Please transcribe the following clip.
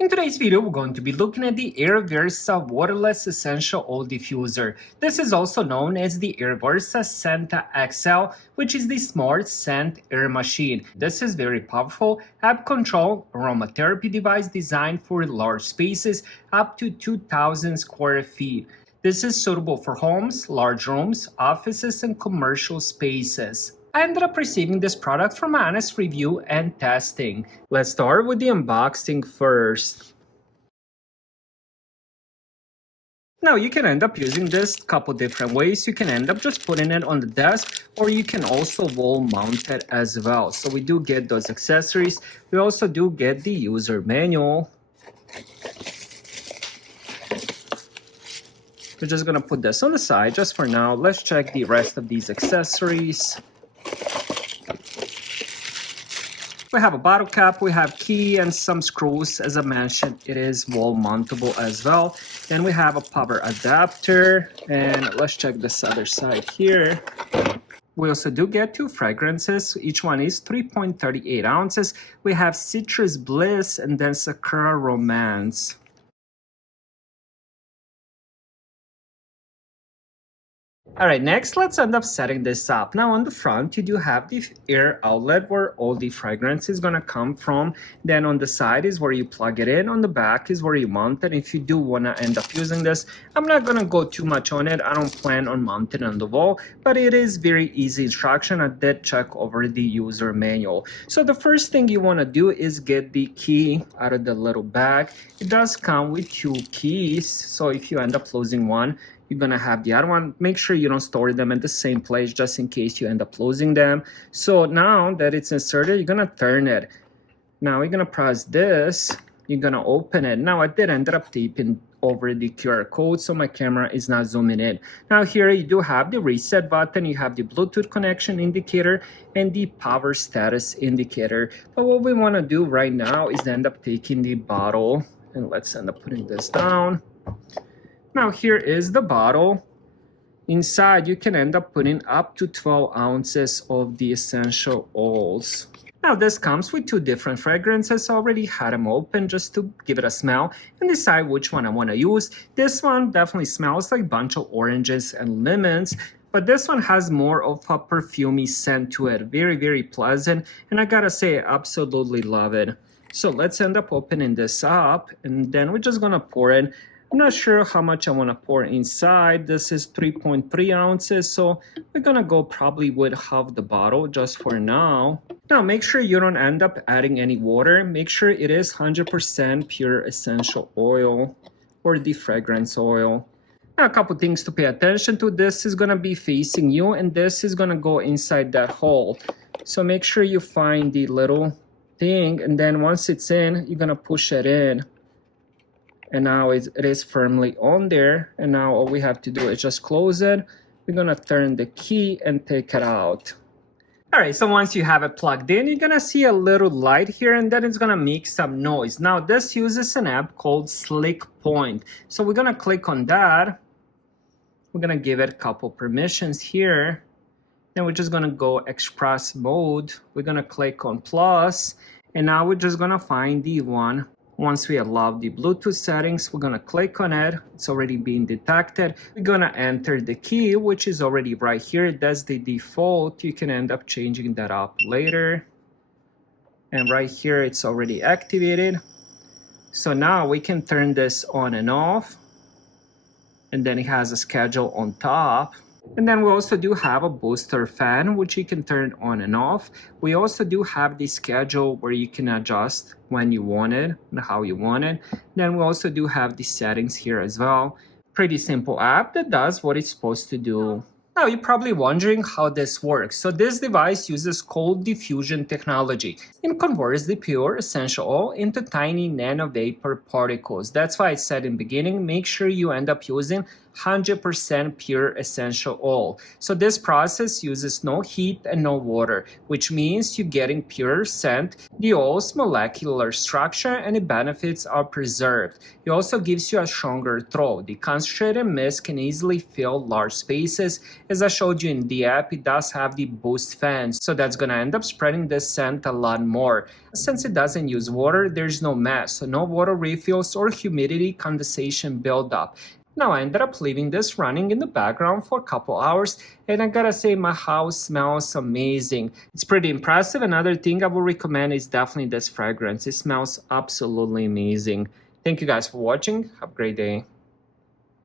In today's video, we're going to be looking at the AirVersa Waterless Essential Oil Diffuser. This is also known as the AirVersa Scenta XL, which is the smart scent air machine. This is very powerful app control aromatherapy device designed for large spaces up to 2,000 square feet. This is suitable for homes, large rooms, offices, and commercial spaces. I ended up receiving this product from an honest review and testing. Let's start with the unboxing first. Now you can end up using this a couple different ways. You can end up just putting it on the desk, or you can also wall mount it as well. So we do get those accessories. We also do get the user manual. We're just gonna put this on the side just for now. Let's check the rest of these accessories. We have a bottle cap, we have key and some screws. As I mentioned, it is wall mountable as well. Then we have a power adapter, and let's check this other side here. We also do get 2 fragrances. Each one is 3.38 ounces. We have Citrus Bliss and then Sakura Romance. Alright, next let's end up setting this up. Now on the front you do have the air outlet where all the fragrance is going to come from. Then on the side is where you plug it in. On the back is where you mount it. If you do want to end up using this, I'm not going to go too much on it. I don't plan on mounting it on the wall, but it is very easy instruction. I did check over the user manual. So the first thing you want to do is get the key out of the little bag. It does come with 2 keys, so if you end up losing one, you're gonna have the other one. Make sure you don't store them in the same place just in case you end up losing them. So now that it's inserted, you're gonna turn it. Now you're gonna press this, you're gonna open it. Now I did end up taping over the QR code, so my camera is not zooming in. Now here you do have the reset button, you have the Bluetooth connection indicator and the power status indicator. But what we wanna do right now is end up taking the bottle, and let's end up putting this down. Now here is the bottle. Inside you can end up putting up to 12 ounces of the essential oils. Now this comes with 2 different fragrances. I already had them open just to give it a smell and decide which one I want to use. This one definitely smells like a bunch of oranges and lemons, but this one has more of a perfumey scent to it. Very, very pleasant, and I gotta say I absolutely love it. So let's end up opening this up, and then we're just gonna pour it. I'm not sure how much I want to pour inside. This is 3.3 ounces, so we're gonna go probably with half the bottle just for now. Now make sure you don't end up adding any water. Make sure it is 100% pure essential oil or the fragrance oil. Now a couple things to pay attention to. This is gonna be facing you, and this is gonna go inside that hole. So make sure you find the little thing, and then once it's in, you're gonna push it in. And now it is firmly on there, and now all we have to do is just close it. We're gonna turn the key and take it out. Alright, so once you have it plugged in, you're gonna see a little light here, and then it's gonna make some noise. Now this uses an app called Slick Point. So we're gonna click on that. We're gonna give it a couple permissions here. Then we're just gonna go express mode. We're gonna click on plus, and now we're just gonna find the one. Once we allow the Bluetooth settings, we're gonna click on it. It's already being detected. We're gonna enter the key, which is already right here. That's the default. You can end up changing that up later. And right here, it's already activated. So now we can turn this on and off. And then it has a schedule on top. And then we also do have a booster fan, which you can turn on and off. We also do have the schedule where you can adjust when you want it and how you want it. Then we also do have the settings here as well. Pretty simple app that does what it's supposed to do. Now you're probably wondering how this works. So this device uses cold diffusion technology and converts the pure essential oil into tiny nano vapor particles. That's why I said in the beginning, make sure you end up using 100% pure essential oil. So this process uses no heat and no water, which means you're getting pure scent, the oil's molecular structure and the benefits are preserved. It also gives you a stronger throw. The concentrated mist can easily fill large spaces. As I showed you in the app, it does have the boost fan, so that's going to end up spreading this scent a lot more. Since it doesn't use water, there's no mess, so no water refills or humidity condensation buildup. Now I ended up leaving this running in the background for a couple hours, and I gotta say my house smells amazing. It's pretty impressive. Another thing I would recommend is definitely this fragrance. It smells absolutely amazing. Thank you guys for watching. Have a great day.